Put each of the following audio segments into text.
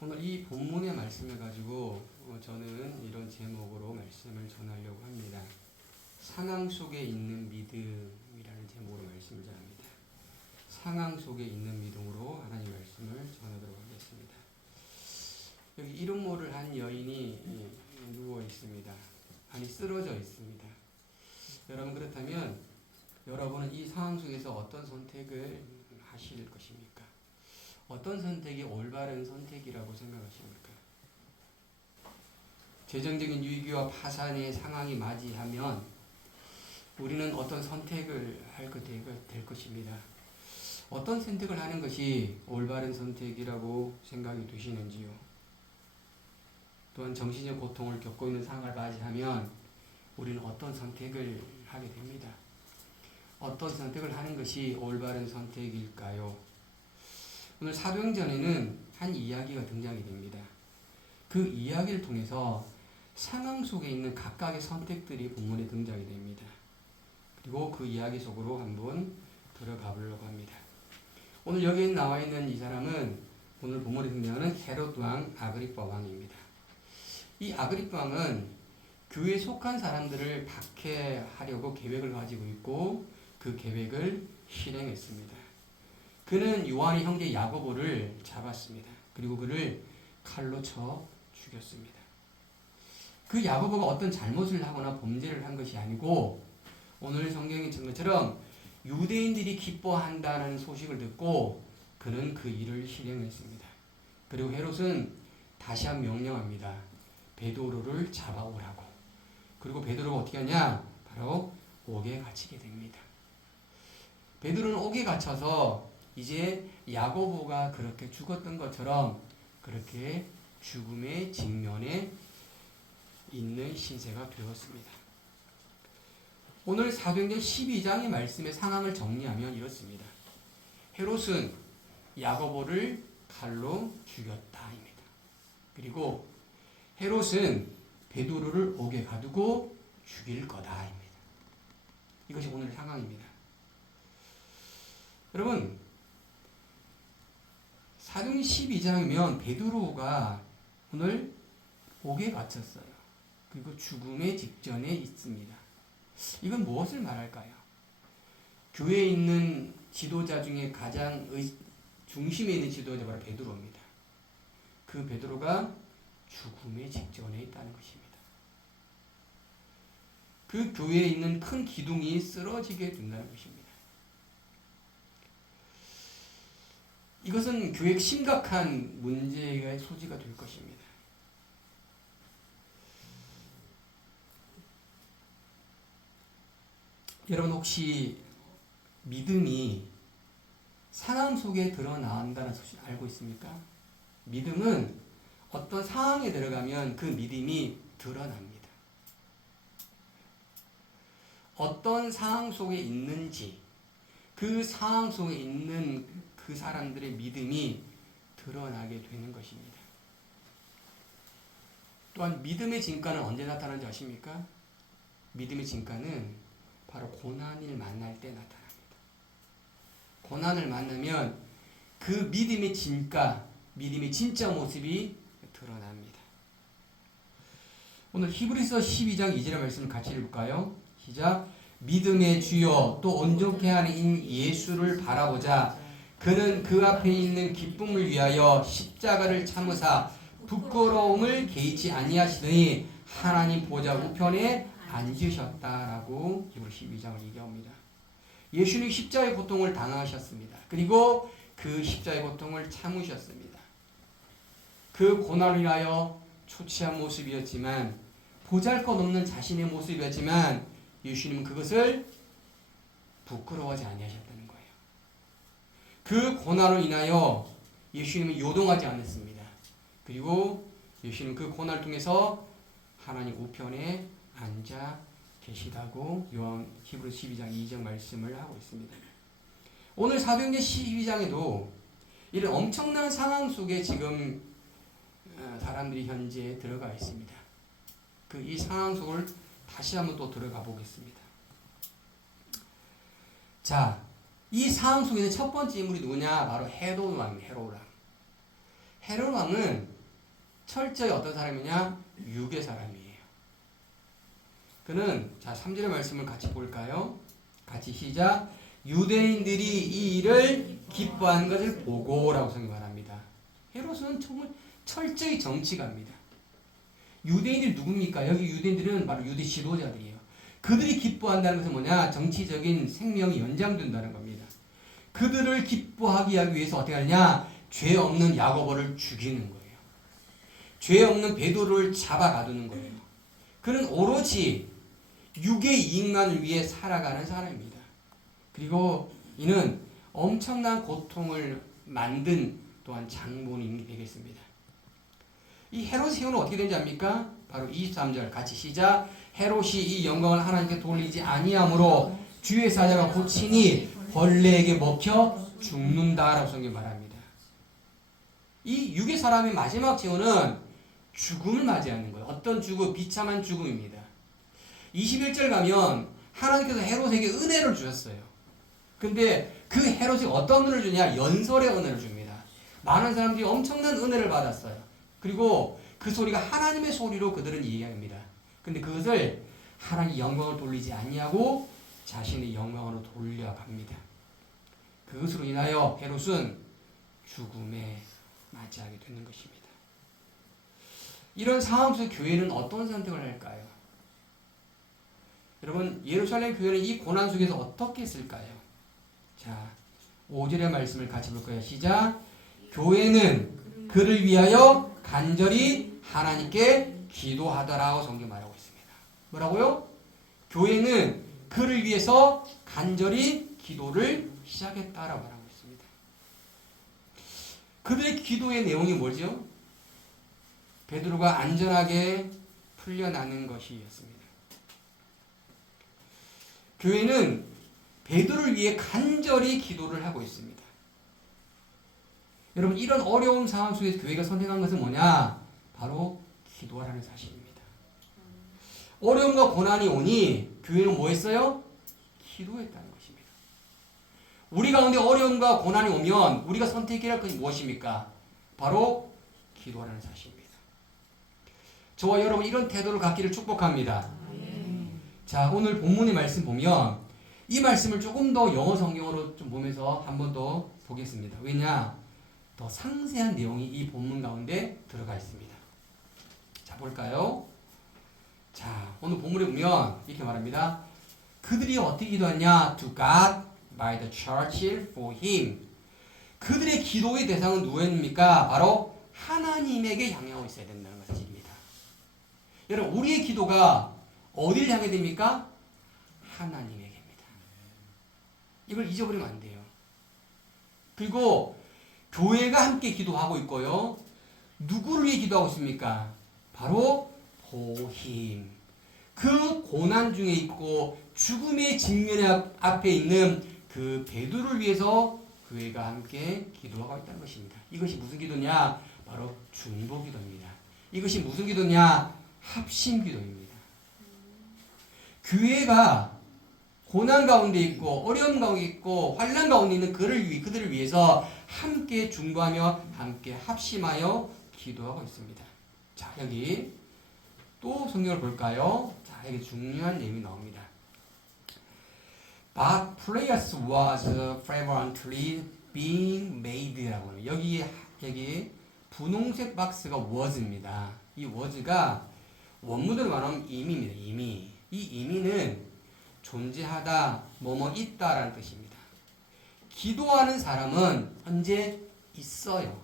오늘 이 본문의 말씀을 가지고 저는 이런 제목으로 말씀을 전하려고 합니다. 상황 속에 있는 믿음이라는 제목으로 말씀을 전합니다. 상황 속에 있는 믿음으로 하나님 말씀을 전하도록 하겠습니다. 여기 이름모를 한 여인이 누워 있습니다. 아니 쓰러져 있습니다. 여러분 그렇다면 여러분은 이 상황 속에서 어떤 선택을 하실 것입니까? 어떤 선택이 올바른 선택이라고 생각하십니까? 재정적인 위기와 파산의 상황이 맞이하면 우리는 어떤 선택을 될 것입니다. 어떤 선택을 하는 것이 올바른 선택이라고 생각이 되시는지요? 또한 정신적 고통을 겪고 있는 상황을 맞이하면 우리는 어떤 선택을 하게 됩니다. 어떤 선택을 하는 것이 올바른 선택일까요? 오늘 사도행전에는 한 이야기가 등장이 됩니다. 그 이야기를 통해서 상황 속에 있는 각각의 선택들이 본문에 등장이 됩니다. 그리고 그 이야기 속으로 한번 들어가 보려고 합니다. 오늘 여기에 나와 있는 이 사람은 오늘 본문에 등장하는 헤롯 왕 아그리빠 왕입니다. 이 아그리빠 왕은 교회에 속한 사람들을 박해하려고 계획을 가지고 있고 그 계획을 실행했습니다. 그는 요한의 형제 야고보를 잡았습니다. 그리고 그를 칼로 쳐 죽였습니다. 그 야고보가 어떤 잘못을 하거나 범죄를 한 것이 아니고 오늘 성경에 쓴 것처럼 유대인들이 기뻐한다는 소식을 듣고 그는 그 일을 실행했습니다. 그리고 헤롯은 다시 한 명령합니다. 베드로를 잡아오라고. 그리고 베드로가 어떻게 하냐? 바로 옥에 갇히게 됩니다. 베드로는 옥에 갇혀서 이제 야고보가 그렇게 죽었던 것처럼 그렇게 죽음의 직면에 있는 신세가 되었습니다. 오늘 사도행전 12장의 말씀의 상황을 정리하면 이렇습니다. 헤롯은 야고보를 칼로 죽였다입니다. 그리고 헤롯은 베드로를 옥에 가두고 죽일 거다입니다. 이것이 오늘 상황입니다. 여러분 사도행전 12장이면 베드로가 오늘 옥에 갇혔어요. 그리고 죽음의 직전에 있습니다. 이건 무엇을 말할까요? 교회에 있는 지도자 중에 가장 중심에 있는 지도자가 바로 베드로입니다. 그 베드로가 죽음의 직전에 있다는 것입니다. 그 교회에 있는 큰 기둥이 쓰러지게 된다는 것입니다. 이것은 교회에 심각한 문제의 소지가 될 것입니다. 여러분 혹시 믿음이 상황 속에 드러난다는 소식 알고 있습니까? 믿음은 어떤 상황에 들어가면 그 믿음이 드러납니다. 어떤 상황 속에 있는지 그 상황 속에 있는 그 사람들의 믿음이 드러나게 되는 것입니다. 또한 믿음의 진가는 언제 나타나는지 아십니까? 믿음의 진가는 바로 고난을 만날 때 나타납니다. 고난을 만나면 그 믿음의 진가, 믿음의 진짜 모습이 드러납니다. 오늘 히브리서 12장 2절의 말씀을 같이 읽을까요? 시작. 믿음의 주요 또 온전케 하는 인 예수를 바라보자. 그는 그 앞에 있는 기쁨을 위하여 십자가를 참으사 부끄러움을 개의치 아니하시더니 하나님 보좌 우편에 앉으셨다라고 히브리서 12장을 얘기합니다. 예수님 십자가의 고통을 당하셨습니다. 그리고 그 십자가의 고통을 참으셨습니다. 그 고난을 위하여 초췌한 모습이었지만 보잘것없는 자신의 모습이었지만 예수님은 그것을 부끄러워하지 아니하셨다는 거예요. 그 고난으로 인하여 예수님은 요동하지 않았습니다. 그리고 예수님은 그 고난을 통해서 하나님 우편에 앉아 계시다고 히브리서 12장 2절 말씀을 하고 있습니다. 오늘 사도행전 12장에도 이런 엄청난 상황 속에 지금 사람들이 현재 들어가 있습니다. 그 이 상황 속을 다시 한번 또 들어가 보겠습니다. 자, 이 상황 속에는 첫 번째 인물이 누구냐? 바로 헤롯 왕입니다. 헤롯 왕. 헤롯 왕은 철저히 어떤 사람이냐? 유괴 사람이에요. 그는 자 3절의 말씀을 같이 볼까요? 같이 시작. 유대인들이 이 일을 기뻐하는 것을 보고라고 성경이 말합니다. 헤롯은 정말 철저히 정치가입니다. 유대인들이 누굽니까? 여기 유대인들은 바로 유대 지도자들이에요. 그들이 기뻐한다는 것은 뭐냐? 정치적인 생명이 연장된다는 겁니다. 그들을 기뻐하게 하기 위해서 어떻게 하느냐? 죄 없는 야고보를 죽이는 거예요. 죄 없는 베드로를 잡아 가두는 거예요. 그는 오로지 육의 이익만을 위해 살아가는 사람입니다. 그리고 이는 엄청난 고통을 만든 또한 장본인이 되겠습니다. 이 헤롯의 행위는 어떻게 되는지 압니까? 바로 23절 같이 시작. 헤롯이 이 영광을 하나님께 돌리지 아니하므로 주의 사자가 고치니 벌레에게 먹혀 죽는다라고 성경이 말합니다. 이 육의 사람의 마지막 재혼은 죽음을 맞이하는 거예요. 어떤 죽음? 비참한 죽음입니다. 21절 가면 하나님께서 헤롯에게 은혜를 주셨어요. 근데 그 헤롯이 어떤 은혜를 주냐? 연설의 은혜를 줍니다. 많은 사람들이 엄청난 은혜를 받았어요. 그리고 그 소리가 하나님의 소리로 그들은 이해합니다. 근데 그것을 하나님의 영광을 돌리지 아니하고 자신의 영광으로 돌려갑니다. 그것으로 인하여 헤롯은 죽음에 맞이하게 되는 것입니다. 이런 상황 속에 교회는 어떤 선택을 할까요? 여러분, 예루살렘 교회는 이 고난 속에서 어떻게 했을까요? 자, 5절의 말씀을 같이 볼까요? 시작. 교회는 그를 위하여 간절히 하나님께 기도하더라고 성경 말하고 있습니다. 뭐라고요? 교회는 그를 위해서 간절히 기도를 시작했다라고 말하고 있습니다. 그들의 기도의 내용이 뭐죠? 베드로가 안전하게 풀려나는 것이었습니다. 교회는 베드로를 위해 간절히 기도를 하고 있습니다. 여러분, 이런 어려운 상황 속에서 교회가 선택한 것은 뭐냐? 바로 기도하라는 사실입니다. 어려움과 고난이 오니 교회는 뭐 했어요? 기도했다는 것입니다. 우리 가운데 어려움과 고난이 오면 우리가 선택해야 할 것이 무엇입니까? 바로 기도하라는 사실입니다. 저와 여러분 이런 태도를 갖기를 축복합니다. 자, 오늘 본문의 말씀 보면 이 말씀을 조금 더 영어 성경으로 좀 보면서 한 번 더 보겠습니다. 왜냐? 더 상세한 내용이 이 본문 가운데 들어가 있습니다. 자, 볼까요? 자, 오늘 본문에 보면 이렇게 말합니다. 그들이 어떻게 기도하냐? To God by the church for him. 그들의 기도의 대상은 누구입니까? 바로 하나님에게 향하고 있어야 된다는 사실입니다. 여러분, 우리의 기도가 어디를 향해 됩니까? 하나님에게입니다. 이걸 잊어버리면 안 돼요. 그리고 교회가 함께 기도하고 있고요. 누구를 위해 기도하고 있습니까? 바로 보힘. 그 고난 중에 있고 죽음의 직면 앞에 있는 그 베드로를 위해서 교회가 함께 기도하고 있다는 것입니다. 이것이 무슨 기도냐? 바로 중보 기도입니다. 이것이 무슨 기도냐? 합심 기도입니다. 교회가 고난 가운데 있고 어려움 가운데 있고 환난 가운데 있는 그들을 위해서 함께 중보하며 함께 합심하여 기도하고 있습니다. 자, 여기 또 성경을 볼까요? 자, 여기 중요한 내용이 나옵니다. But prayers was fervently being made라고 해요. 여기 분홍색 박스가 was입니다. 이 was가 원문으로 말하면 임입니다. 임이. 이 임의는 존재하다, 뭐뭐 있다라는 뜻입니다. 기도하는 사람은 현재 있어요.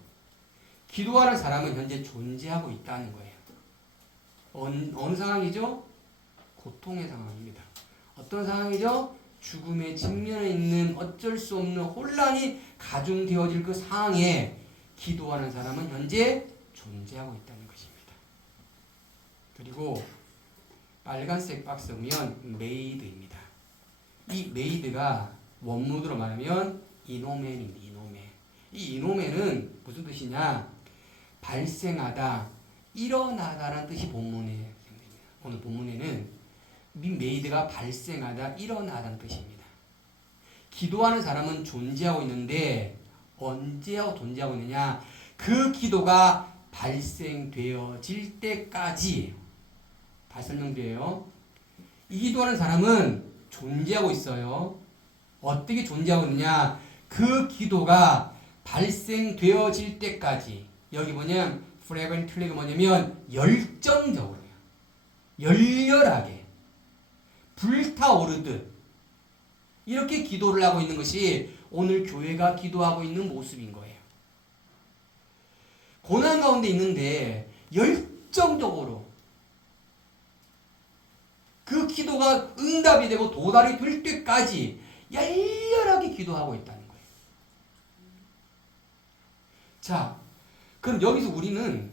기도하는 사람은 현재 존재하고 있다는 거예요. 어느 상황이죠? 고통의 상황입니다. 어떤 상황이죠? 죽음의 직면에 있는 어쩔 수 없는 혼란이 가중되어질 그 상황에 기도하는 사람은 현재 존재하고 있다는 것입니다. 그리고 빨간색 박스 보면 made입니다. 이 made가 원문으로 말하면 이노멘입니다. 이노멘. 이 이노멘은 무슨 뜻이냐? 발생하다, 일어나다라는 뜻이 본문에 생깁니다. 오늘 본문에는 made가 발생하다, 일어나다는 뜻입니다. 기도하는 사람은 존재하고 있는데 언제 존재하고 있느냐? 그 기도가 발생되어질 때까지. 다시 설명드려요. 이 기도하는 사람은 존재하고 있어요. 어떻게 존재하고 있느냐? 그 기도가 발생되어질 때까지. 여기 뭐냐면 fervently가 뭐냐면 열정적으로요. 열렬하게 불타오르듯 이렇게 기도를 하고 있는 것이 오늘 교회가 기도하고 있는 모습인 거예요. 고난 가운데 있는데 열정적으로 그 기도가 응답이 되고 도달이 될 때까지 열렬하게 기도하고 있다는 거예요. 자, 그럼 여기서 우리는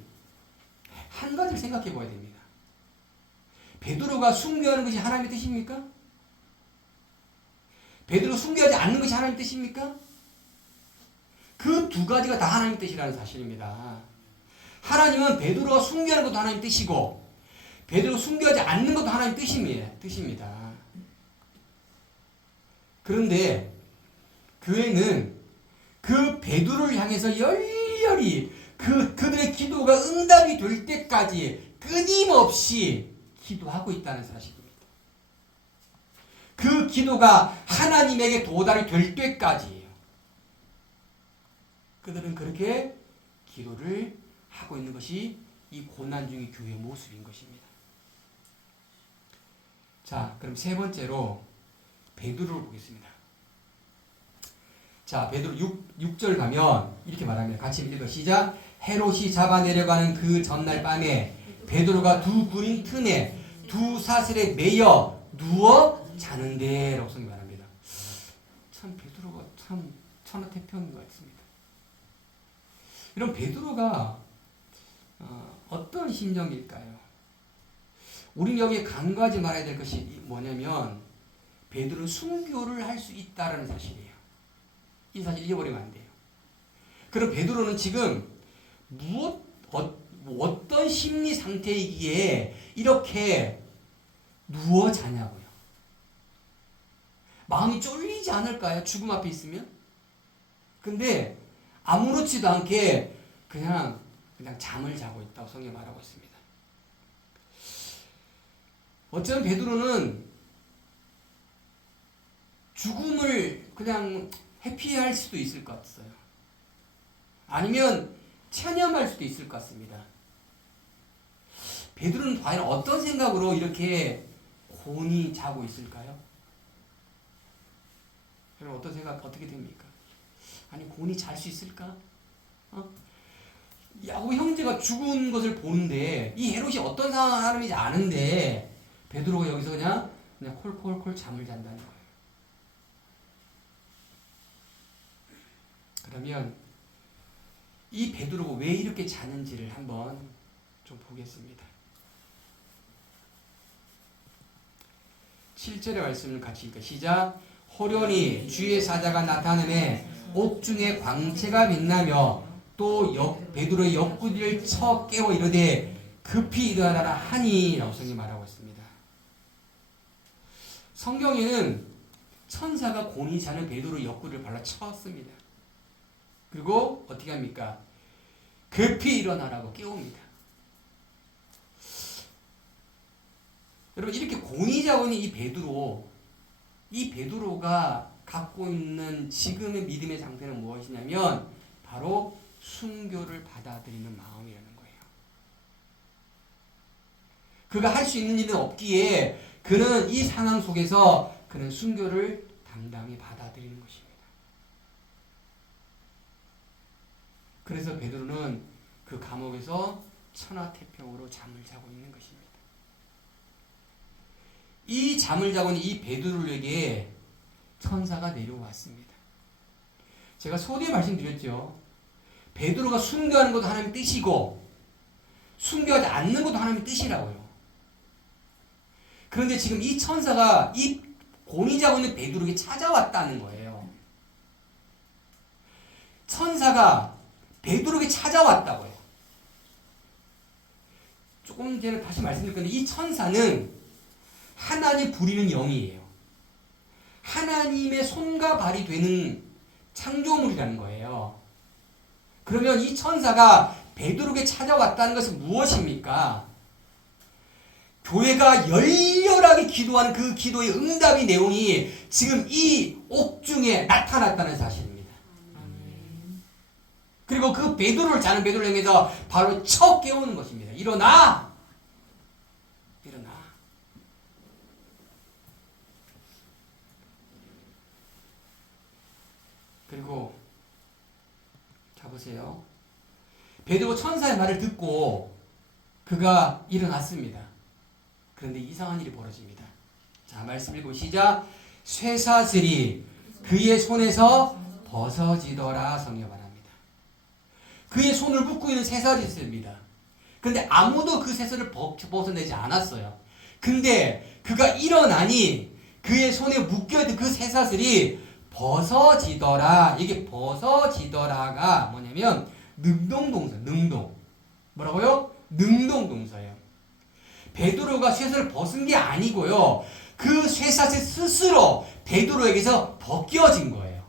한 가지를 생각해 봐야 됩니다. 베드로가 순교하는 것이 하나님의 뜻입니까? 베드로 순교하지 않는 것이 하나님의 뜻입니까? 그 두 가지가 다 하나님의 뜻이라는 사실입니다. 하나님은 베드로가 순교하는 것도 하나님의 뜻이고 베드로 순교하지 않는 것도 하나님의 뜻입니다. 그런데 교회는 그 베드로를 향해서 열렬히 그들의 기도가 응답이 될 때까지 끊임없이 기도하고 있다는 사실입니다. 그 기도가 하나님에게 도달이 될 때까지예요. 그들은 그렇게 기도를 하고 있는 것이 이 고난 중의 교회의 모습인 것입니다. 자, 그럼 세 번째로 베드로를 보겠습니다. 자, 베드로 6절 가면 이렇게 말합니다. 같이 읽어 시작. 헤롯이 잡아내려가는 그 전날 밤에 베드로가 두 군인 틈에 두 사슬에 매여 누워 자는데 라고 성경이 말합니다. 참 베드로가 참 천하태평인 것 같습니다. 이런 베드로가 어떤 심정일까요? 우리는 여기에 간과하지 말아야 될 것이 뭐냐면 베드로는 순교를 할 수 있다는 사실이에요. 이 사실 잊어버리면 안 돼요. 그럼 베드로는 지금 어떤 심리 상태이기에 이렇게 누워 자냐고요. 마음이 쫄리지 않을까요? 죽음 앞에 있으면? 근데 아무렇지도 않게 그냥 잠을 자고 있다고 성경이 말하고 있습니다. 어쩌면 베드로는 죽음을 그냥 회피할 수도 있을 것 같아요. 아니면 체념할 수도 있을 것 같습니다. 베드로는 과연 어떤 생각으로 이렇게 곤히 자고 있을까요? 여러분 어떤 생각 어떻게 됩니까? 아니 곤히 잘 수 있을까? 야곱 형제가 죽은 것을 보는데 이 헤롯이 어떤 사람인지 아는데 베드로가 여기서 그냥 콜콜콜 잠을 잔다는 거예요. 그러면 이 베드로가 왜 이렇게 자는지를 한번 좀 보겠습니다. 7절의 말씀을 같이 읽을까? 시작. 호련히 주의 사자가 나타나매 옥중에 광채가 빛나며 또 베드로의 옆구리를 쳐 깨워 이르되 급히 일어나라 하니 라고 성경이 말하고 있습니다. 성경에는 천사가 곤히 자는 베드로의 옆구리를 발라 쳤습니다. 그리고 어떻게 합니까? 급히 일어나라고 깨웁니다. 여러분 이렇게 곤히 자고 있는 이 베드로가 갖고 있는 지금의 믿음의 상태는 무엇이냐면 바로 순교를 받아들이는 마음이라는 거예요. 그가 할 수 있는 일은 없기에 그는 이 상황 속에서 그는 순교를 당당히 받아들이는 것입니다. 그래서 베드로는 그 감옥에서 천하태평으로 잠을 자고 있는 것입니다. 이 잠을 자고 있는 이 베드로에게 천사가 내려왔습니다. 제가 소리에 말씀드렸죠. 베드로가 순교하는 것도 하나님의 뜻이고 순교하지 않는 것도 하나님의 뜻이라고요. 그런데 지금 이 천사가 이 곤히 자고 있는 베드로에게 찾아왔다는 거예요. 천사가 베드로에게 찾아왔다고요. 조금 전에 다시 말씀드릴 건데 이 천사는 하나님 부리는 영이에요. 하나님의 손과 발이 되는 창조물이라는 거예요. 그러면 이 천사가 베드로에게 찾아왔다는 것은 무엇입니까? 교회가 열렬하게 기도하는 그 기도의 응답의 내용이 지금 이 옥중에 나타났다는 사실입니다. 그리고 그 베드로를 자는 베드로를 향해서 바로 쳐 깨우는 것입니다. 일어나! 일어나. 그리고 자 보세요. 베드로 천사의 말을 듣고 그가 일어났습니다. 그런데 이상한 일이 벌어집니다. 자, 말씀 읽고 시작. 쇠사슬이 그의 손에서 벗어지더라. 성경 말합니다. 그의 손을 묶고 있는 쇠사슬이 있습니다. 근데 아무도 그 쇠사슬을 벗어내지 않았어요. 근데 그가 일어나니 그의 손에 묶여있던 그 쇠사슬이 벗어지더라. 이게 벗어지더라가 뭐냐면 능동동사, 능동. 뭐라고요? 능동동사예요. 베드로가 쇠사슬을 벗은 게 아니고요. 그 쇠사슬 스스로 베드로에게서 벗겨진 거예요.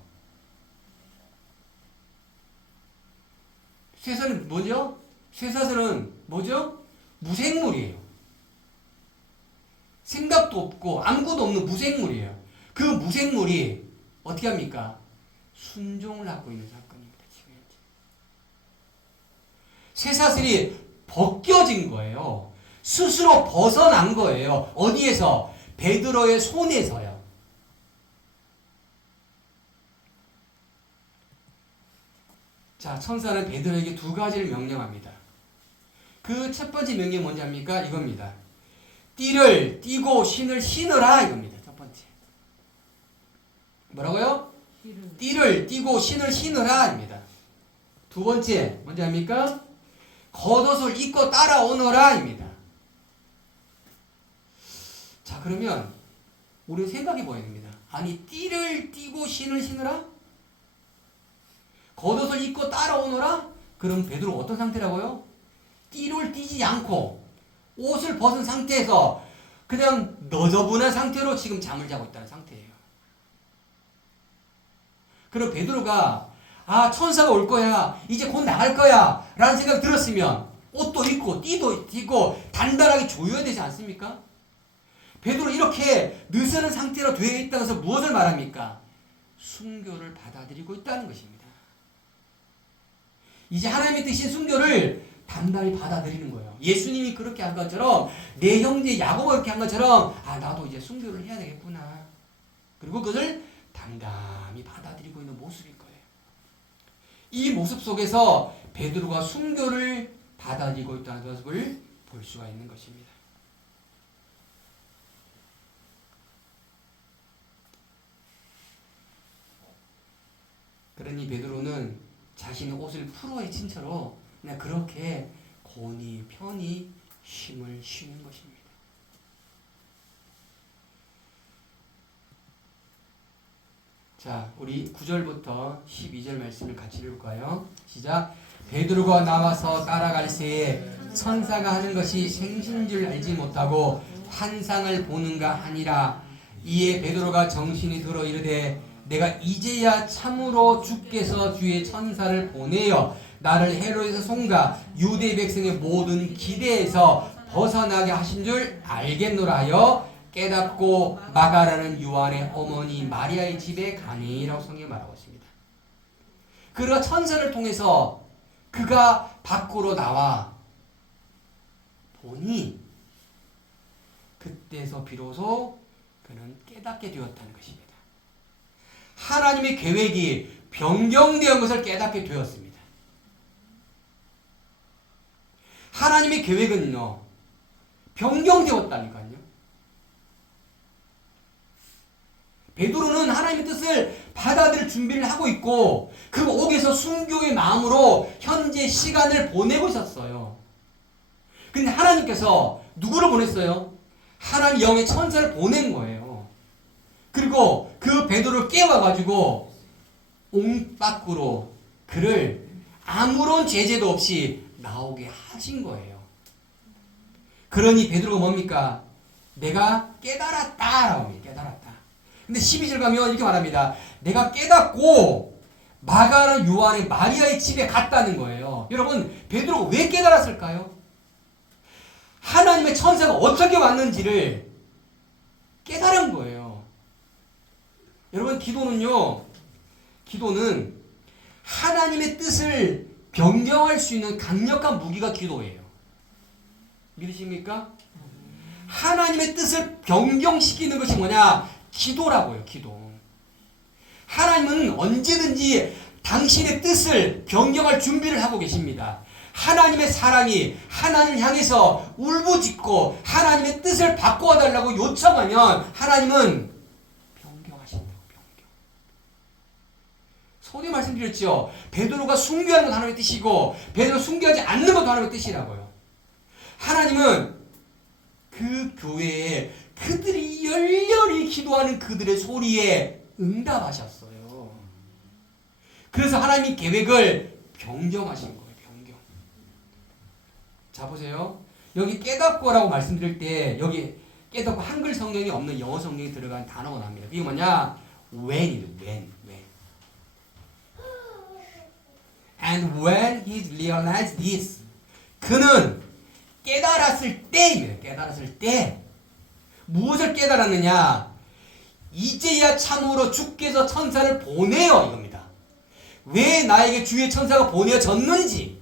쇠사슬은 뭐죠? 쇠사슬은 뭐죠? 무생물이에요. 생각도 없고 아무것도 없는 무생물이에요. 그 무생물이 어떻게 합니까? 순종을 하고 있는 사건입니다. 지금 쇠사슬이 벗겨진 거예요. 스스로 벗어난 거예요. 어디에서? 베드로의 손에서요. 자, 천사는 베드로에게 두 가지를 명령합니다. 그 첫 번째 명령이 뭔지 압니까? 이겁니다. 띠를 띠고 신을 신으라 이겁니다. 첫 번째. 뭐라고요? 띠를 띠고 신을 신으라입니다. 두 번째 뭔지 압니까? 겉옷을 입고 따라오너라입니다. 자, 그러면 우리 생각해 봐야 됩니다. 아니, 띠를 띠고 신을 신으라? 겉옷을 입고 따라오너라? 그럼 베드로 어떤 상태라고요? 띠를 띠지 않고 옷을 벗은 상태에서 그냥 너저분한 상태로 지금 잠을 자고 있다는 상태예요. 그럼 베드로가 천사가 올 거야. 이제 곧 나갈 거야. 라는 생각이 들었으면 옷도 입고 띠도 입고 단단하게 조여야 되지 않습니까? 베드로 이렇게 느슨한 상태로 되어 있다고 해서 무엇을 말합니까? 순교를 받아들이고 있다는 것입니다. 이제 하나님의 뜻인 순교를 단단히 받아들이는 거예요. 예수님이 그렇게 한 것처럼 내 형제 야고보가 그렇게 한 것처럼 나도 이제 순교를 해야 되겠구나. 그리고 그것을 당당히 받아들이고 있는 모습일 거예요. 이 모습 속에서 베드로가 순교를 받아들이고 있다는 것을 볼 수가 있는 것입니다. 그러니 베드로는 자신의 옷을 풀어헤친 채로 그냥 그렇게 곤히 편히 힘을 쉬는 것입니다. 자, 우리 9절부터 12절 말씀을 같이 읽을까요? 시작. 베드로가 나와서 따라갈 새에 천사가 하는 것이 생신 줄 알지 못하고 환상을 보는가 하니라. 이에 베드로가 정신이 들어 이르되 내가 이제야 참으로 주께서 주의 천사를 보내어 나를 헤롯에서 송가 유대 백성의 모든 기대에서 벗어나게 하신 줄 알겠노라 하여 깨닫고 마가라는 요한의 어머니 마리아의 집에 가니라고 성경에 말하고 있습니다. 그가 천사를 통해서 그가 밖으로 나와 보니 그때서 비로소 그는 깨닫게 되었다는 것입니다. 하나님의 계획이 변경되었던 것을 깨닫게 되었습니다. 하나님의 계획은요, 변경되었다니까요. 베드로는 하나님의 뜻을 받아들일 준비를 하고 있고 그 옥에서 순교의 마음으로 현재 시간을 보내고 있었어요. 근데 하나님께서 누구를 보냈어요? 하나님 영의 천사를 보낸 거예요. 그리고 그 베드로를 깨워가지고 옥 밖으로 그를 아무런 제재도 없이 나오게 하신 거예요. 그러니 베드로가 뭡니까? 내가 깨달았다라고 합니다. 깨달았다. 근데 12절 가면 이렇게 말합니다. 내가 깨닫고 마가는 요한의 마리아의 집에 갔다는 거예요. 여러분, 베드로가 왜 깨달았을까요? 하나님의 천사가 어떻게 왔는지를 깨달은 거예요. 여러분, 기도는 하나님의 뜻을 변경할 수 있는 강력한 무기가 기도예요. 믿으십니까? 하나님의 뜻을 변경시키는 것이 뭐냐? 기도라고요, 기도. 하나님은 언제든지 당신의 뜻을 변경할 준비를 하고 계십니다. 하나님의 사랑이 하나님을 향해서 울부짖고 하나님의 뜻을 바꿔달라고 요청하면 하나님은 변경하신다고. 서두에 말씀드렸죠. 베드로가 순교하는 것도 하나님의 뜻이고 베드로 순교하지 않는 것도 하나님의 뜻이라고요. 하나님은 그 교회에 그들이 열렬히 기도하는 그들의 소리에 응답하셨어요. 그래서 하나님이 계획을 변경하신 거예요. 변경. 자, 보세요. 여기 깨닫고라고 말씀드릴 때 여기 깨닫고 한글 성경이 없는 영어 성경이 들어간 단어가 나옵니다. 이게 뭐냐? when. And when he realized this, 그는 깨달았을 때입니다. 깨달았을 때. 무엇을 깨달았느냐? 이제야 참으로 주께서 천사를 보내어 이겁니다. 왜 나에게 주의 천사가 보내어졌는지,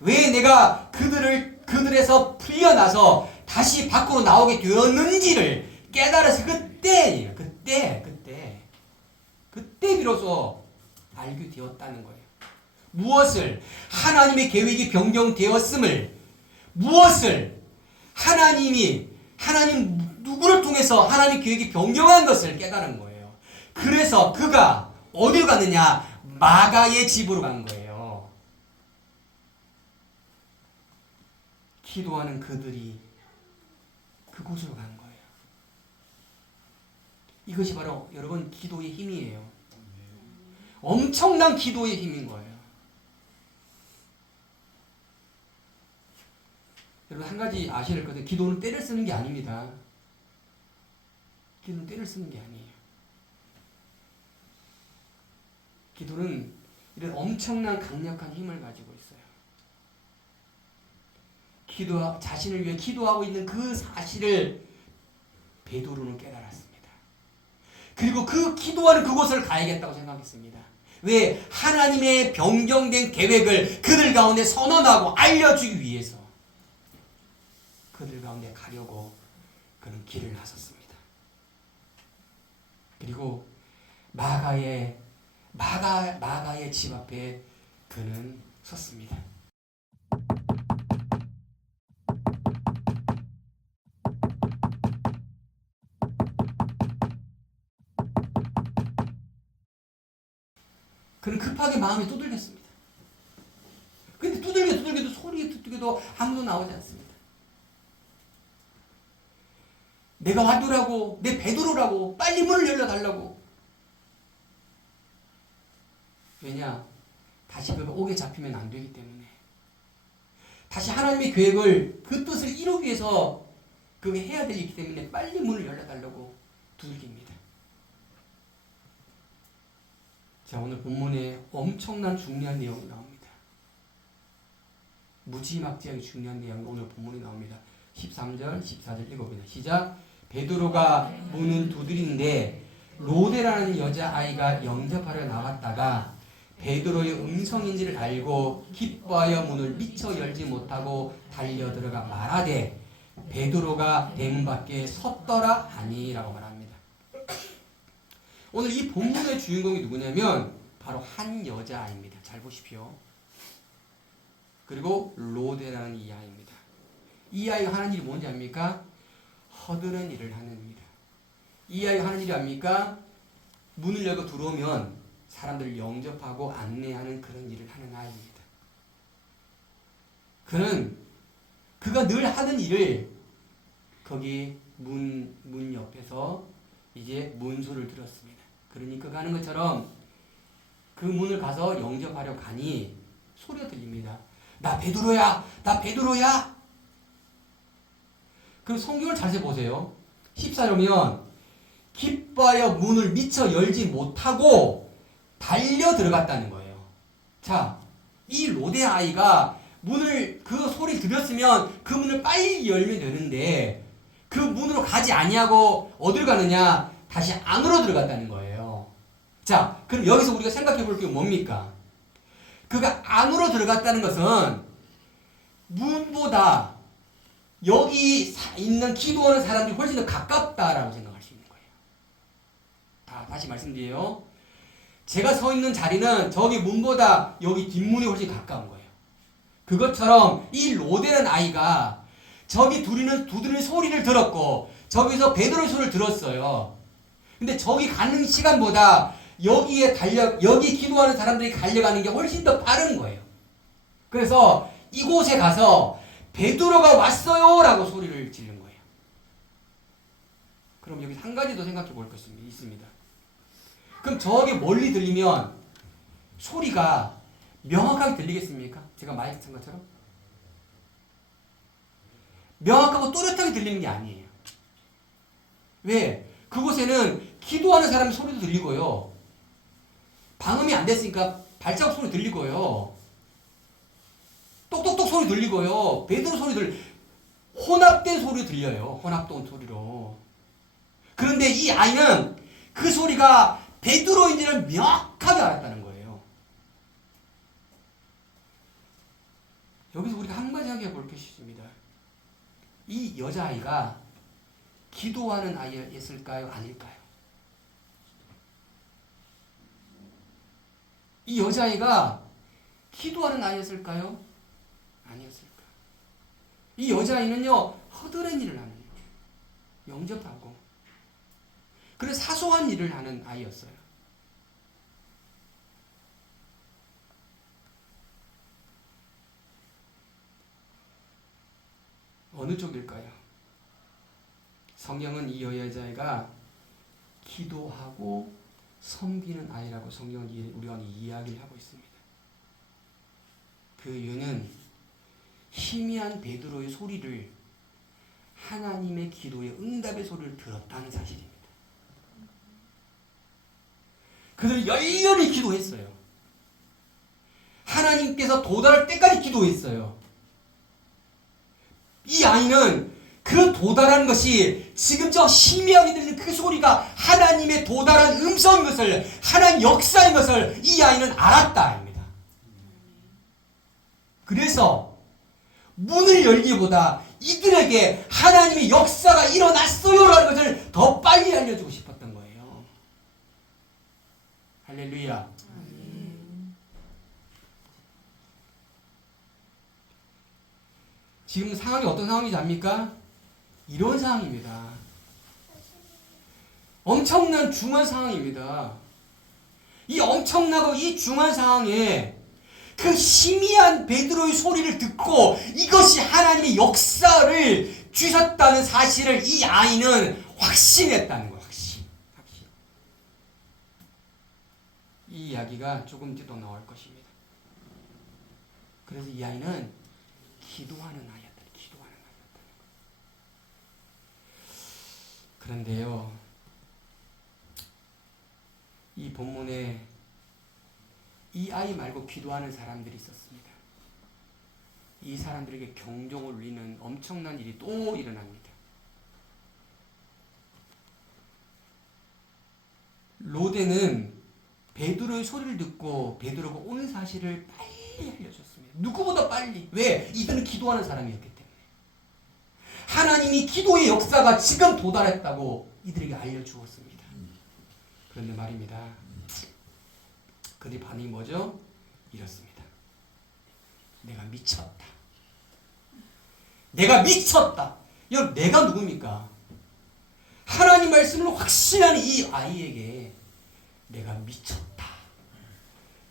왜 내가 그들에서 풀려나서 다시 밖으로 나오게 되었는지를 깨달았을 그때예요. 그때 비로소 알게 되었다는 거예요. 무엇을? 하나님의 계획이 변경되었음을, 무엇을? 하나님 누구를 통해서 하나님 계획이 변경한 것을 깨달은 거예요. 그래서 그가 어디로 갔느냐? 마가의 집으로 간 거예요. 기도하는 그들이 그곳으로 간 거예요. 이것이 바로 여러분 기도의 힘이에요. 엄청난 기도의 힘인 거예요. 여러분, 한 가지 아셔야 될 것은 기도는 때를 쓰는 게 아닙니다. 기도는 때를 쓰는 게 아니에요. 기도는 이런 엄청난 강력한 힘을 가지고 있어요. 자신을 위해 기도하고 있는 그 사실을 베드로는 깨달았습니다. 그리고 그 기도하는 그곳을 가야겠다고 생각했습니다. 왜? 하나님의 변경된 계획을 그들 가운데 선언하고 알려주기 위해서 그들 가운데 가려고 그는 길을 나섰습니다. 그리고 마가의 집 앞에 그는 섰습니다. 그는 급하게 마음이 두들겼습니다. 근데 두들겨도 소리 두들겨도 아무도 나오지 않습니다. 내가 왔더라고, 내 베드로라고, 빨리 문을 열려달라고. 왜냐? 다시 그가 옥에 잡히면 안 되기 때문에. 다시 하나님의 계획을, 그 뜻을 이루기 위해서 그가 해야 되기 때문에 빨리 문을 열려달라고 두들깁니다. 자, 오늘 본문에 엄청난 중요한 내용이 나옵니다. 무지막지하게 중요한 내용이 오늘 본문에 나옵니다. 13절, 14절 읽어봅니다. 시작. 베드로가 문을 두드리는데 로데라는 여자아이가 영접하러 나왔다가 베드로의 음성인지를 알고 기뻐하여 문을 미처 열지 못하고 달려들어가 말하되 베드로가 대문 밖에 섰더라 하니라고 말합니다. 오늘 이 본문의 주인공이 누구냐면 바로 한 여자아이입니다. 잘 보십시오. 그리고 로데라는 이 아이입니다. 이 아이가 하는 일이 뭔지 압니까? 허드렛 일을 하는 일이다. 이 아이가 하는 일이 압니까? 문을 열고 들어오면 사람들을 영접하고 안내하는 그런 일을 하는 아이입니다. 그가 늘 하는 일을 거기 문 옆에서 이제 문소를 들었습니다. 그러니 그가 하는 것처럼 그 문을 가서 영접하려 가니 소리가 들립니다. 나 베드로야! 나 베드로야! 그럼 성경을 자세히 보세요. 14절이면 기뻐하여 문을 미처 열지 못하고 달려 들어갔다는 거예요. 자, 이 로데 아이가 문을 그 소리 들었으면 그 문을 빨리 열면 되는데 그 문으로 가지 아니하고 어디로 가느냐? 다시 안으로 들어갔다는 거예요. 자, 그럼 여기서 우리가 생각해 볼 게 뭡니까? 그가 안으로 들어갔다는 것은 문보다 여기 있는 기도하는 사람들이 훨씬 더 가깝다라고 생각할 수 있는 거예요. 다시 말씀드려요. 제가 서 있는 자리는 저기 문보다 여기 뒷문이 훨씬 가까운 거예요. 그것처럼 이 로데는 아이가 저기 두드리는 소리를 들었고 저기서 베드로의 소리를 들었어요. 근데 저기 가는 시간보다 여기 기도하는 사람들이 달려가는 게 훨씬 더 빠른 거예요. 그래서 이곳에 가서 베드로가 왔어요 라고 소리를 지른 거예요. 그럼 여기 한 가지 더 생각해 볼 것이 있습니다. 그럼 저기 멀리 들리면 소리가 명확하게 들리겠습니까? 제가 마이크 친 것처럼? 명확하고 또렷하게 들리는 게 아니에요. 왜? 그곳에는 기도하는 사람의 소리도 들리고요. 방음이 안 됐으니까 발자국 소리 들리고요. 똑똑똑 소리 들리고요. 베드로 소리 혼합된 소리 들려요. 혼합된 소리로. 그런데 이 아이는 그 소리가 베드로인지를 명확하게 알았다는 거예요. 여기서 우리가 한 가지 하게 볼 것이 있습니다. 이 여자아이가 기도하는 아이였을까요? 아닐까요? 이 여자아이가 기도하는 아이였을까요? 아니었을까? 이 여자아이는요, 허드렛 일을 하는 거예요. 영접하고. 그래서 사소한 일을 하는 아이였어요. 어느 쪽일까요? 성경은 이 여자아이가 기도하고 섬기는 아이라고 성경은 우리가 이야기를 하고 있습니다. 그 이유는 희미한 베드로의 소리를 하나님의 기도의 응답의 소리를 들었다는 사실입니다. 그들은 열렬히 기도했어요. 하나님께서 도달할 때까지 기도했어요. 이 아이는 그 도달한 것이 지금 저 희미하게 들리는 그 소리가 하나님의 도달한 음성인 것을, 하나님 역사인 것을 이 아이는 알았다 아닙니다. 그래서 문을 열기보다 이들에게 하나님의 역사가 일어났어요라는 것을 더 빨리 알려주고 싶었던 거예요. 할렐루야. 지금 상황이 어떤 상황인지 압니까? 이런 상황입니다. 엄청난 중한 상황입니다. 이 엄청나고 이 중한 상황에 그 희미한 베드로의 소리를 듣고 이것이 하나님의 역사를 주셨다는 사실을 이 아이는 확신했다는 거예요. 확신. 이 이야기가 조금 뒤에 더 나올 것입니다. 그래서 이 아이는 기도하는 아이였다. 그런데요, 이 본문에 이 아이 말고 기도하는 사람들이 있었습니다. 이 사람들에게 경종을 울리는 엄청난 일이 또 일어납니다. 로데는 베드로의 소리를 듣고 베드로가 오는 사실을 빨리 알려줬습니다. 누구보다 빨리. 왜? 이들은 기도하는 사람이었기 때문에. 하나님이 기도의 역사가 지금 도달했다고 이들에게 알려주었습니다. 그런데 말입니다. 그들의 반응이 뭐죠? 이렇습니다. 내가 미쳤다. 내가 미쳤다. 여러분, 내가 누굽니까? 하나님 말씀을 확신하는 이 아이에게 내가 미쳤다.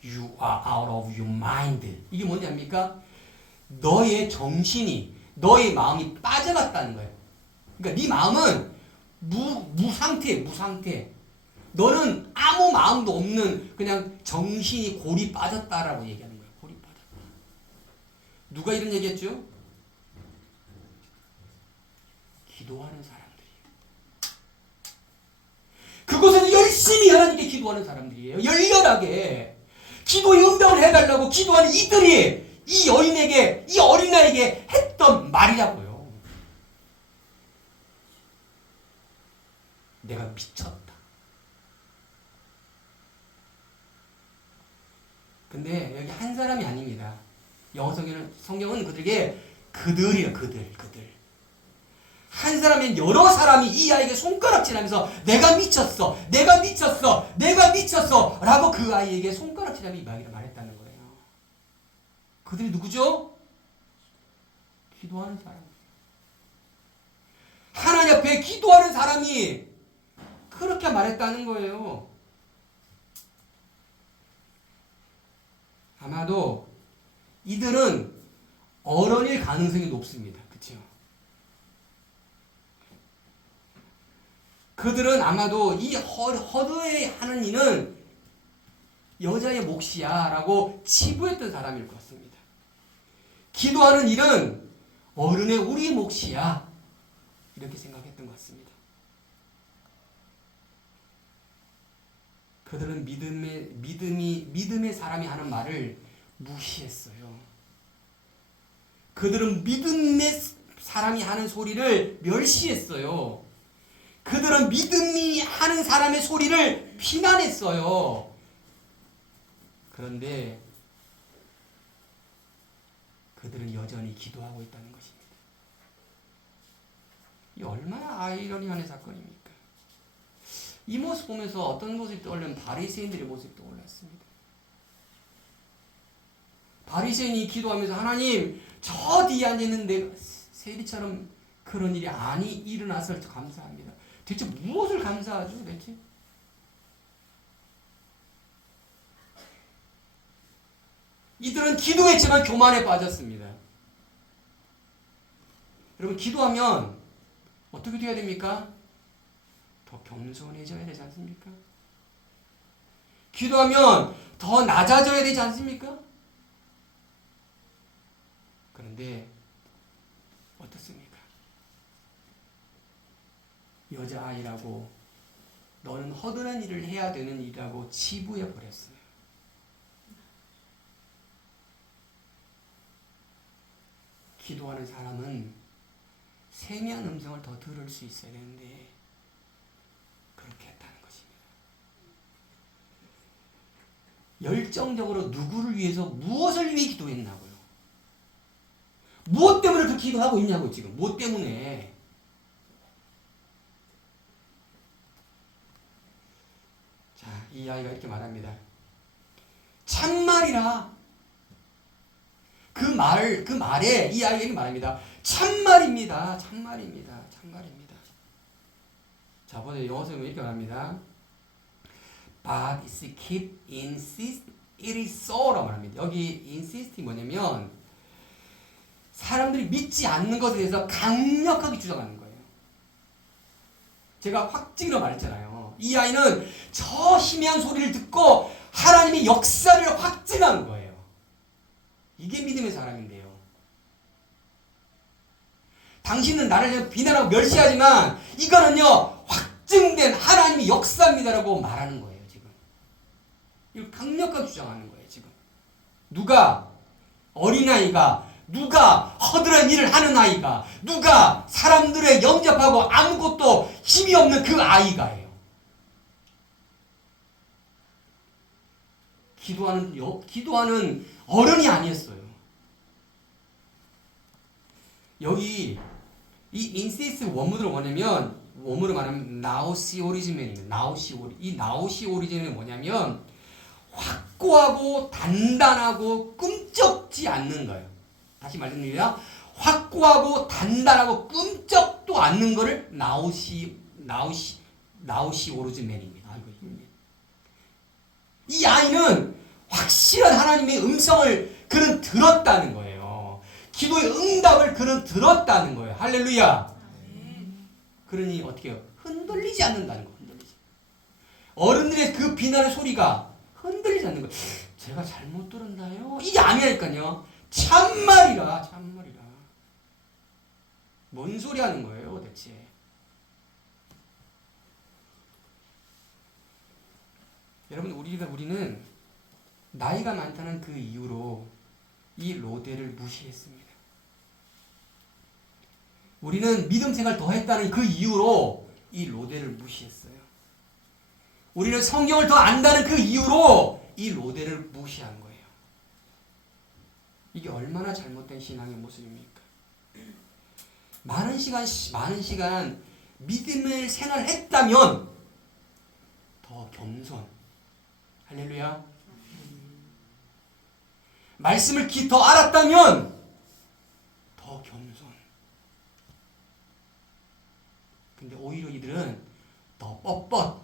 You are out of your mind. 이게 뭔지 압니까? 너의 정신이, 너의 마음이 빠져갔다는 거예요. 그러니까 네 마음은 무상태. 너는 아무 마음도 없는 그냥 정신이 골이 빠졌다라고 얘기하는 거예요. 골이 빠졌다. 누가 이런 얘기했죠? 기도하는 사람들이에요. 그곳에는 열심히 하나님께 기도하는 사람들이에요. 열렬하게 기도의 응답을 해달라고 기도하는 이들이 이 여인에게, 이 어린아이에게 했던 말이라고요. 내가 미쳤다. 근데 여기 한 사람이 아닙니다. 영어 성경은 그들에게 그들이에요. 그들. 한 사람이 여러 사람이 이 아이에게 손가락질하면서 내가 미쳤어 라고 그 아이에게 손가락질하며 이야기를 말했다는 거예요. 그들이 누구죠? 기도하는 사람. 하나님 앞에 기도하는 사람이 그렇게 말했다는 거예요. 아마도 이들은 어른일 가능성이 높습니다. 그렇죠? 그들은 아마도 이 허드해하는 이는 여자의 몫이야 라고 치부했던 사람일 것 같습니다. 기도하는 일은 어른의 우리 몫이야 이렇게 생각했던 것 같습니다. 그들은 믿음의 사람이 하는 말을 무시했어요. 그들은 믿음의 사람이 하는 소리를 멸시했어요. 그들은 믿음이 하는 사람의 소리를 비난했어요. 그런데 그들은 여전히 기도하고 있다는 것입니다. 이 얼마나 아이러니한 사건입니까? 이 모습 보면서 어떤 모습이 떠올리면 바리새인들의 모습이 떠올랐습니다. 바리새인이 기도하면서 하나님 저 뒤에 앉아있는데 세리처럼 그런 일이 일어나서 감사합니다. 대체 무엇을 감사하죠? 대체? 이들은 기도했지만 교만에 빠졌습니다. 여러분 기도하면 어떻게 돼야 됩니까? 더 겸손해져야 되지 않습니까? 기도하면 더 낮아져야 되지 않습니까? 그런데 어떻습니까? 여자아이라고 너는 허드한 일을 해야 되는 일이라고 치부해 버렸어요. 기도하는 사람은 세미한 음성을 더 들을 수 있어야 되는데 그렇게 했다는 것입니다. 열정적으로 누구를 위해서 무엇을 위해 기도했나고요? 무엇 때문에 그 기도하고 있냐고 지금. 무엇 때문에? 자, 이 아이가 이렇게 말합니다. 참말이라. 그 말에 이 아이가 이렇게 말합니다. 참말입니다. 참말입니다. 참말입니다. 자, 보세요. 영어 성경은 이렇게 말합니다. But it keep insist it is so라고 말합니다. 여기 insist이 뭐냐면 사람들이 믿지 않는 것에 대해서 강력하게 주장하는 거예요. 제가 확증이라고 말했잖아요. 이 아이는 저 희미한 소리를 듣고 하나님의 역사를 확증한 거예요. 이게 믿음의 사람인데요. 당신은 나를 비난하고 멸시하지만 이거는요 확증된 하나님의 역사입니다라고 말하는 거예요. 지금 이걸 강력하게 주장하는 거예요. 지금 누가 어린아이가, 누가 허드렛 일을 하는 아이가, 누가 사람들에 영접하고 아무것도 힘이 없는 그 아이가예요. 기도하는 어른이 아니었어요. 여기 이 인시스 원문으로 말하면 나우시 오리지멘입니다. 이 나우시 오리지멘이 뭐냐면 확고하고 단단하고 끔찍지 않는 거예요. 다시 말씀드립니다. 확고하고 단단하고 끔찍도 않는 거를 나우시 오리지멘입니다. 이 아이는 확실한 하나님의 음성을 그는 들었다는 거예요. 기도의 응답을 그는 들었다는 거예요. 할렐루야. 그러니 어떻게 해요? 흔들리지 않는다는 거예요. 어른들의 그 비난의 소리가 흔들리지 않는 거예요. 제가 잘못 들었나요? 이게 아니라니까요. 참말이라. 뭔 소리 하는 거예요 대체? 여러분 우리는 나이가 많다는 그 이유로 이 로대를 무시했습니다. 우리는 믿음 생활 더 했다는 그 이유로 이 로대를 무시했어요. 우리는 성경을 더 안다는 그 이유로 이 로대를 무시한 거예요. 이게 얼마나 잘못된 신앙의 모습입니까? 많은 시간 믿음을 생활했다면 더 겸손. 할렐루야. 말씀을 더 알았다면 더 겸손. 근데 오히려 이들은 더 뻣뻣.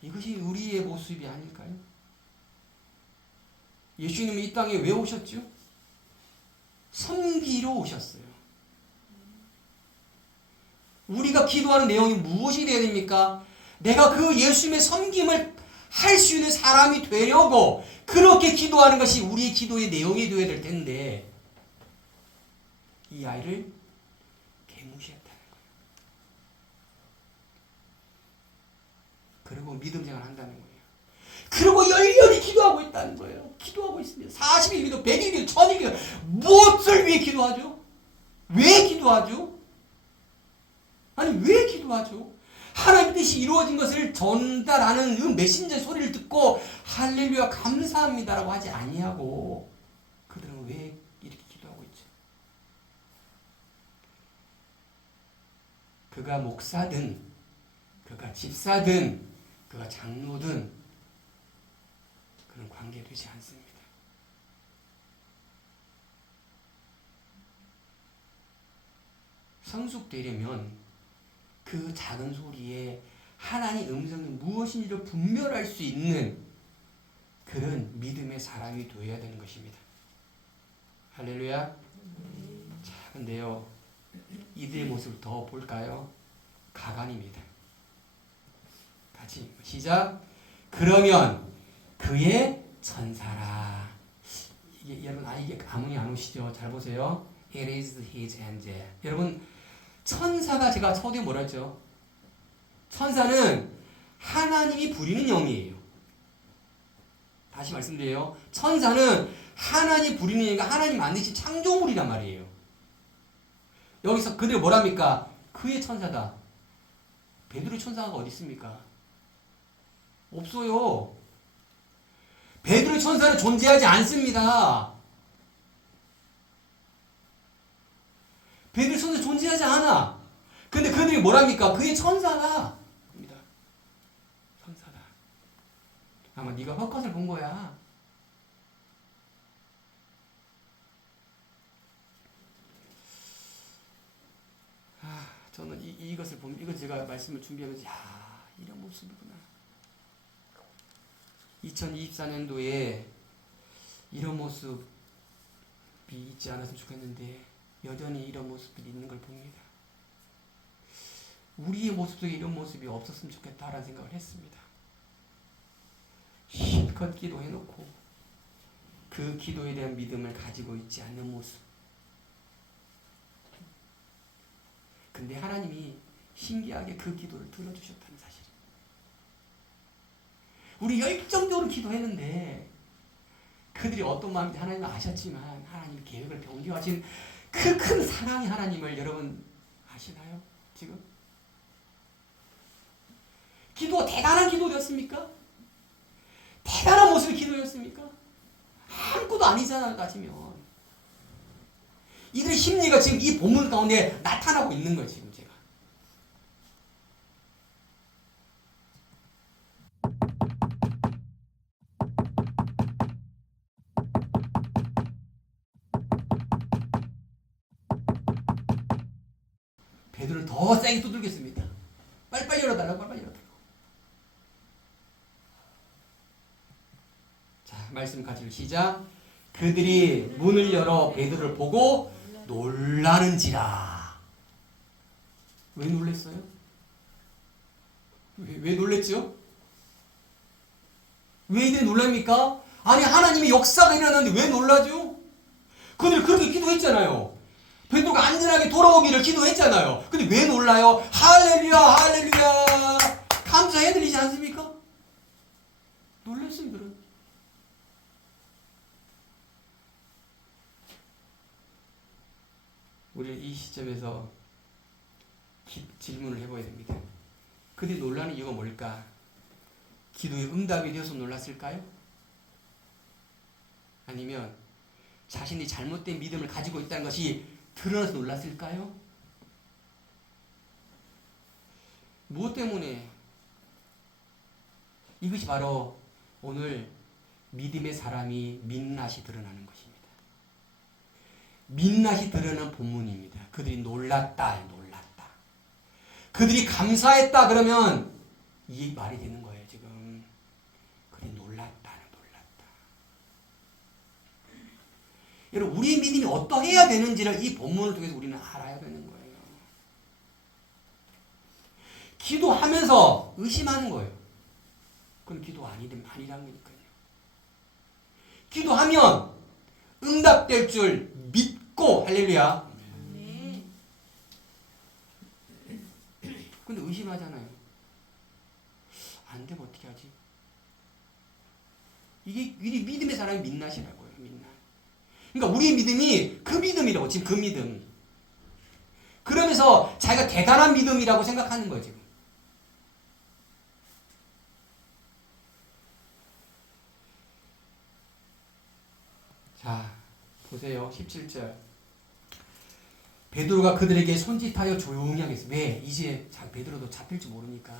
이것이 우리의 모습이 아닐까요? 예수님은 이 땅에 왜 오셨죠? 섬기러 오셨어요. 우리가 기도하는 내용이 무엇이 되어야 됩니까? 내가 그 예수님의 섬김을 할 수 있는 사람이 되려고 그렇게 기도하는 것이 우리의 기도의 내용이 되어야 될 텐데 이 아이를 개무시했다는 거예요. 그리고 믿음 생활 한다는 거예요. 그리고 열렬히 기도하고 있다는 거예요. 기도하고 있습니다. 40일 기도, 100일 기도, 1000일 기도. 무엇을 위해 기도하죠? 왜 기도하죠? 아니 왜 기도하죠? 하나님 뜻이 이루어진 것을 전달하는 그 메신저 소리를 듣고 할렐루야 감사합니다라고 하지 아니하고 그들은 왜 이렇게 기도하고 있죠? 그가 목사든 그가 집사든 그가 장로든 그런 관계되지 않습니다. 성숙되려면 그 작은 소리에 하나님의 음성이 무엇인지를 분별할 수 있는 그런 믿음의 사람이 되어야 되는 것입니다. 할렐루야. 자, 근데요 이들의 모습을 더 볼까요? 가관입니다. 같이 시작. 그러면 그의 천사라. 여러분 이게 감흥이 안 오시죠? 잘 보세요. It is his angel. 여러분 천사가 제가 서두에 뭐라 했죠? 천사는 하나님이 부리는 영이에요. 다시 말씀드려요. 천사는 하나님 부리는 영이가 하나님 만드신 창조물이란 말이에요. 여기서 그들이 뭐랍니까? 그의 천사다. 베드로의 천사가 어디 있습니까? 없어요. 베드로의 천사는 존재하지 않습니다. 베드로의 천사 존재하지 않아. 근데 그들이 뭐랍니까? 그의 천사다. 천사다. 아마 네가 헛것을 본 거야. 저는 이것을 보면 이거 제가 말씀을 준비하면서 이런 모습이구나. 2024년도에 이런 모습이 있지 않았으면 좋겠는데 여전히 이런 모습들이 있는 걸 봅니다. 우리의 모습 속에 이런 모습이 없었으면 좋겠다라는 생각을 했습니다. 실컷 기도해놓고 그 기도에 대한 믿음을 가지고 있지 않는 모습. 근데 하나님이 신기하게 그 기도를 들어주셨다는 사실. 우리 열정적으로 기도했는데 그들이 어떤 마음인지 하나님은 아셨지만 하나님의 계획을 변경하신 그 큰 사랑의 하나님을 여러분 아시나요? 지금? 기도가 대단한 기도였습니까? 대단한 모습의 기도였습니까? 아무것도 아니잖아요, 따지면. 이들의 심리가 지금 이 본문 가운데 나타나고 있는 거예요, 지금 제가. 베드로를 더 세게 두들겼습니다. 빨리빨리 열어달라고, 빨리빨리 열어달라고. 자, 말씀 같이 시작. 그들이 문을 열어 베드로를 보고 놀라는지라. 왜 놀랬어요? 왜 놀랬죠? 왜 이들이 놀랍니까? 아니 하나님의 역사가 일어났는데 왜 놀라죠? 그들이 그렇게 기도했잖아요. 베드로가 안전하게 돌아오기를 기도했잖아요. 근데 왜 놀라요? 할렐루야, 할렐루야. 감사해야 들리지 않습니까? 놀랐어요, 그런. 우리는 이 시점에서 질문을 해봐야 됩니다. 그들이 놀라는 이유가 뭘까? 기도의 응답이 되어서 놀랐을까요? 아니면 자신이 잘못된 믿음을 가지고 있다는 것이 드러나서 놀랐을까요? 무엇 때문에? 이것이 바로 오늘 믿음의 사람이 민낯이 드러나는 것입니다. 민낯이 드러나는 본문입니다. 그들이 놀랐다, 놀랐다. 그들이 감사했다 그러면 이 말이 되는 거예요, 지금. 그들이 놀랐다는 놀랐다. 여러분, 우리의 믿음이 어떠해야 되는지를 이 본문을 통해서 우리는 알아야 되는 거예요. 기도하면서 의심하는 거예요. 그건 기도 아니란 거니까요. 기도하면 응답될 줄 믿고, 할렐루야. 네. 근데 의심하잖아요. 안 되면 어떻게 하지? 이게 믿음의 사람이 민낯이라고요. 민낯. 그러니까 우리의 믿음이 그 믿음이라고, 지금 그 믿음. 그러면서 자기가 대단한 믿음이라고 생각하는 거예요, 지금. 자, 보세요. 17절. 베드로가 그들에게 손짓하여 조용히 하겠습니다. 왜? 이제 베드로도 잡힐 줄 모르니까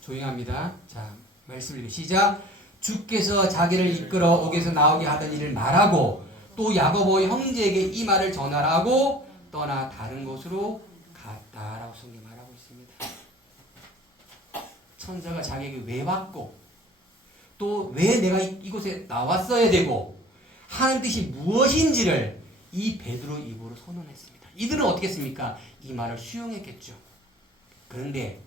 조용합니다. 자, 말씀 읽으 시작. 주께서 자기를 이끌어 옥에서 나오게 하던 일을 말하고 또 야고보의 형제에게 이 말을 전하라고 떠나 다른 곳으로 갔다라고 성경이 말하고 있습니다. 천사가 자기에게 왜 왔고 또 왜 내가 이곳에 나왔어야 되고 하는 뜻이 무엇인지를 이 베드로 입으로 선언했습니다. 이들은 어떻게 했습니까? 이 말을 수용했겠죠. 그런데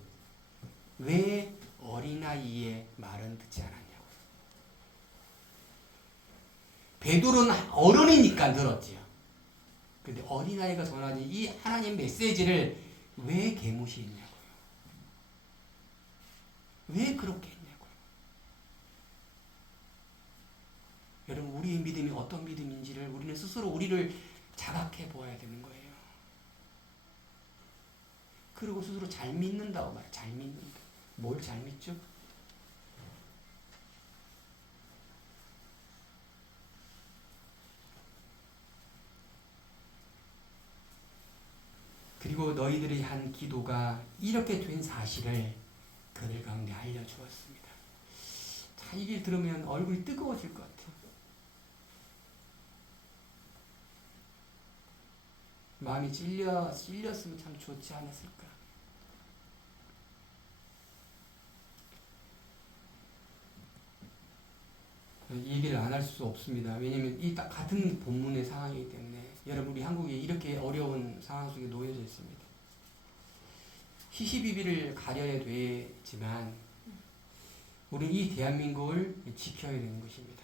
왜 어린아이의 말은 듣지 않았냐고요. 베드로는 어른이니까 들었지요. 그런데 어린아이가 전하는 이 하나님 메시지를 왜 개무시했냐고요. 왜 그렇게 했냐고요. 여러분, 우리의 믿음이 어떤 믿음인지를 우리는 스스로 우리를 자각해 보아야 되는 거예요. 그리고 스스로 잘 믿는다고 말해요. 잘 믿는다. 뭘 잘 믿죠? 그리고 너희들이 한 기도가 이렇게 된 사실을 그들 가운데 알려주었습니다. 자, 이게 들으면 얼굴이 뜨거워질 것 같아요. 마음이 찔렸으면 참 좋지 않았을까. 이 얘기를 안 할 수 없습니다. 왜냐하면 이 딱 같은 본문의 상황이기 때문에 여러분, 우리 한국이 이렇게 어려운 상황 속에 놓여져 있습니다. 시시비비를 가려야 되지만 우리는 이 대한민국을 지켜야 되는 것입니다.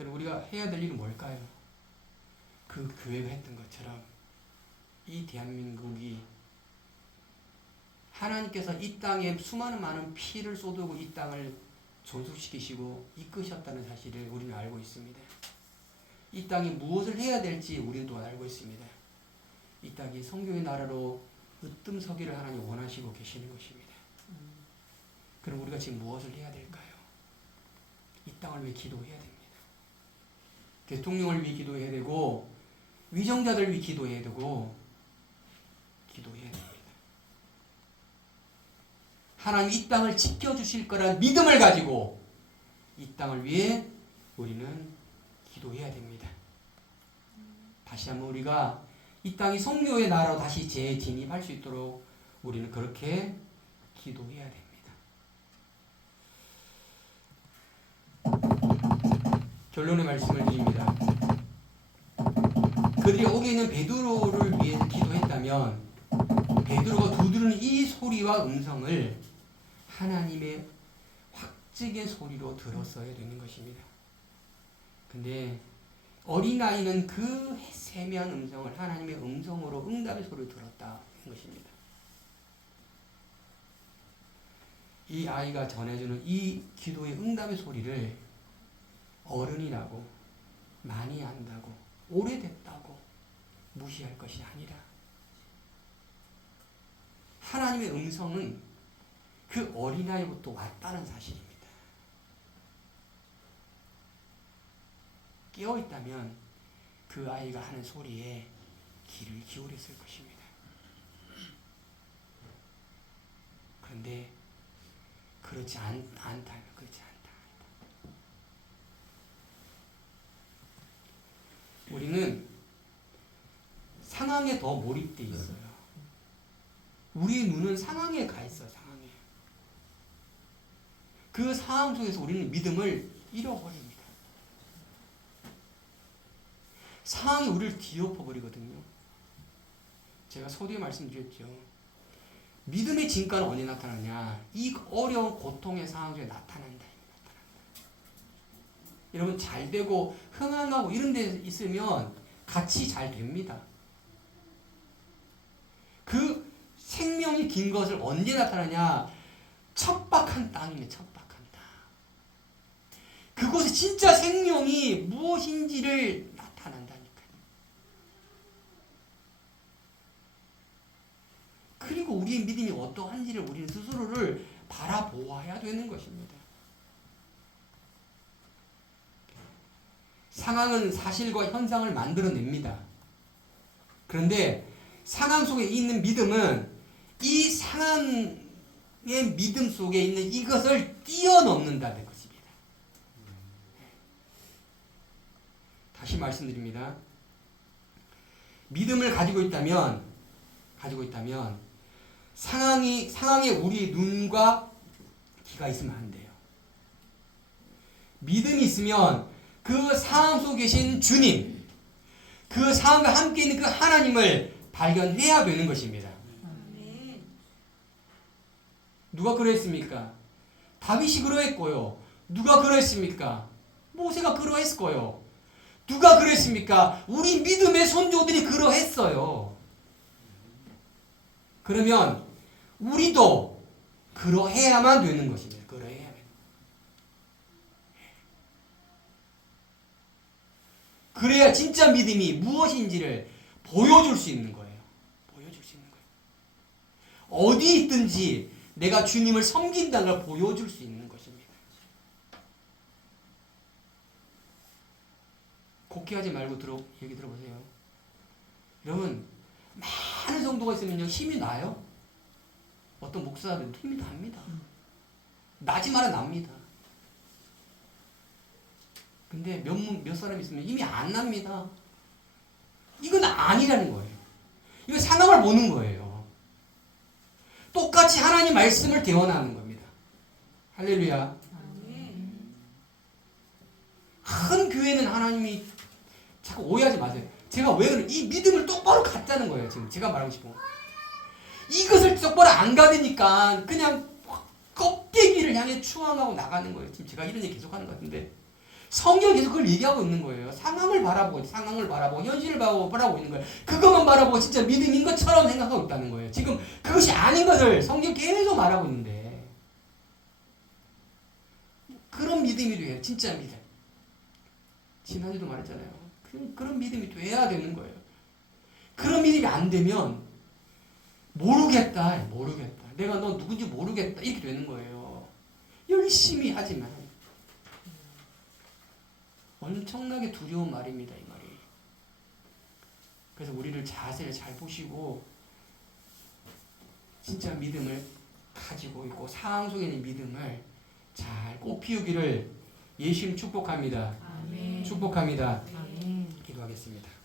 여러분, 우리가 해야 될 일은 뭘까요? 그 교회가 했던 것처럼 이 대한민국이 하나님께서 이 땅에 수많은 많은 피를 쏟고 이 땅을 존속시키시고 이끄셨다는 사실을 우리는 알고 있습니다. 이 땅이 무엇을 해야 될지 우리는 또한 알고 있습니다. 이 땅이 성경의 나라로 으뜸서기를 하나님 원하시고 계시는 것입니다. 그럼 우리가 지금 무엇을 해야 될까요? 이 땅을 위해 기도해야 됩니다. 대통령을 위해 기도해야 되고 위정자들 위해 기도해야 되고 기도해야 됩니다. 하나님 이 땅을 지켜주실 거란 믿음을 가지고 이 땅을 위해 우리는 기도해야 됩니다. 다시 한번 우리가 이 땅이 성교의 나라로 다시 재진입할 수 있도록 우리는 그렇게 기도해야 됩니다. 결론의 말씀을 드립니다. 그들이 옥에 있는 베드로를 위해 기도했다면 베드로가 두드리는 이 소리와 음성을 하나님의 확증의 소리로 들었어야 되는 것입니다. 근데 어린아이는 그 세미한 음성을 하나님의 음성으로 응답의 소리를 들었다는 것입니다. 이 아이가 전해주는 이 기도의 응답의 소리를 어른이라고 많이 안다고 오래됐다고 무시할 것이 아니라 하나님의 음성은 그 어린아이부터 왔다는 사실입니다. 깨어있다면 그 아이가 하는 소리에 귀를 기울였을 것입니다. 그런데 그렇지 않다면 그렇지 않다. 우리는 상황에 더 몰입되어 있어요. 우리의 눈은 상황에 가 있어요. 상황에. 그 상황 속에서 우리는 믿음을 잃어버립니다. 상황이 우리를 뒤엎어버리거든요. 제가 서두에 말씀드렸죠. 믿음의 진가는 언제 나타나냐? 이 어려운 고통의 상황 중에 나타난다. 여러분 잘 되고 흥황하고 이런 데 있으면 같이 잘 됩니다. 그 생명이 긴 것을 언제 나타나냐? 척박한 땅이면 척박한 땅. 그곳에 진짜 생명이 무엇인지를 나타난다니까요. 그리고 우리의 믿음이 어떠한지를 우리는 스스로를 바라보아야 되는 것입니다. 상황은 사실과 현상을 만들어냅니다. 그런데 상황 속에 있는 믿음은 이 상황의 믿음 속에 있는 이것을 뛰어넘는다는 것입니다. 다시 말씀드립니다. 믿음을 가지고 있다면 상황에 우리 눈과 귀가 있으면 안 돼요. 믿음이 있으면 그 상황 속에 계신 주님, 그 상황과 함께 있는 그 하나님을 발견해야 되는 것입니다. 누가 그러했습니까? 다윗이 그러했고요. 누가 그러했습니까? 모세가 그러했고요. 누가 그랬습니까? 우리 믿음의 선조들이 그러했어요. 그러면 우리도 그러해야만 되는 것입니다. 그러해야만. 그래야 진짜 믿음이 무엇인지를 보여줄 수 있는 거예요. 보여줄 수 있는 거예요. 어디 있든지 내가 주님을 섬긴다는 걸 보여줄 수 있는 것입니다. 곡해하지 말고 얘기 들어보세요. 여러분 많은 성도가 있으면요 힘이 나요. 어떤 목사들도 힘이 납니다. 나지 말아 납니다. 근데 몇 사람 있으면 힘이 안 납니다. 이건 아니라는 거예요. 이건 상황을 보는 거예요. 똑같이 하나님 말씀을 대원하는 겁니다. 할렐루야. 큰 교회는 하나님이 자꾸 오해하지 마세요. 제가 왜 그래? 이 믿음을 똑바로 갖자는 거예요. 지금 제가 말하고 싶은 거. 이것을 똑바로 안 가지니까 그냥 껍데기를 향해 추앙하고 나가는 거예요. 지금 제가 이런 얘기 계속하는 것 같은데 성경이 계속 그걸 얘기하고 있는 거예요. 상황을 바라보고 현실을 바라보고 있는 거예요. 그것만 바라보고 진짜 믿음인 것처럼 생각하고 있다는 거예요. 지금 그것이 아닌 것을 성경 계속 말하고 있는데 그런 믿음이 돼요. 진짜 믿음. 지난주도 말했잖아요. 그런 믿음이 돼야 되는 거예요. 그런 믿음이 안 되면 모르겠다. 내가 너 누군지 모르겠다. 이렇게 되는 거예요. 열심히 하지만 엄청나게 두려운 말입니다. 이 말이. 그래서 우리를 자세히 잘 보시고 진짜 믿음을 가지고 있고 상황 속에 있는 믿음을 잘 꽃피우기를 예수님 축복합니다. 아멘. 축복합니다. 아멘. 기도하겠습니다.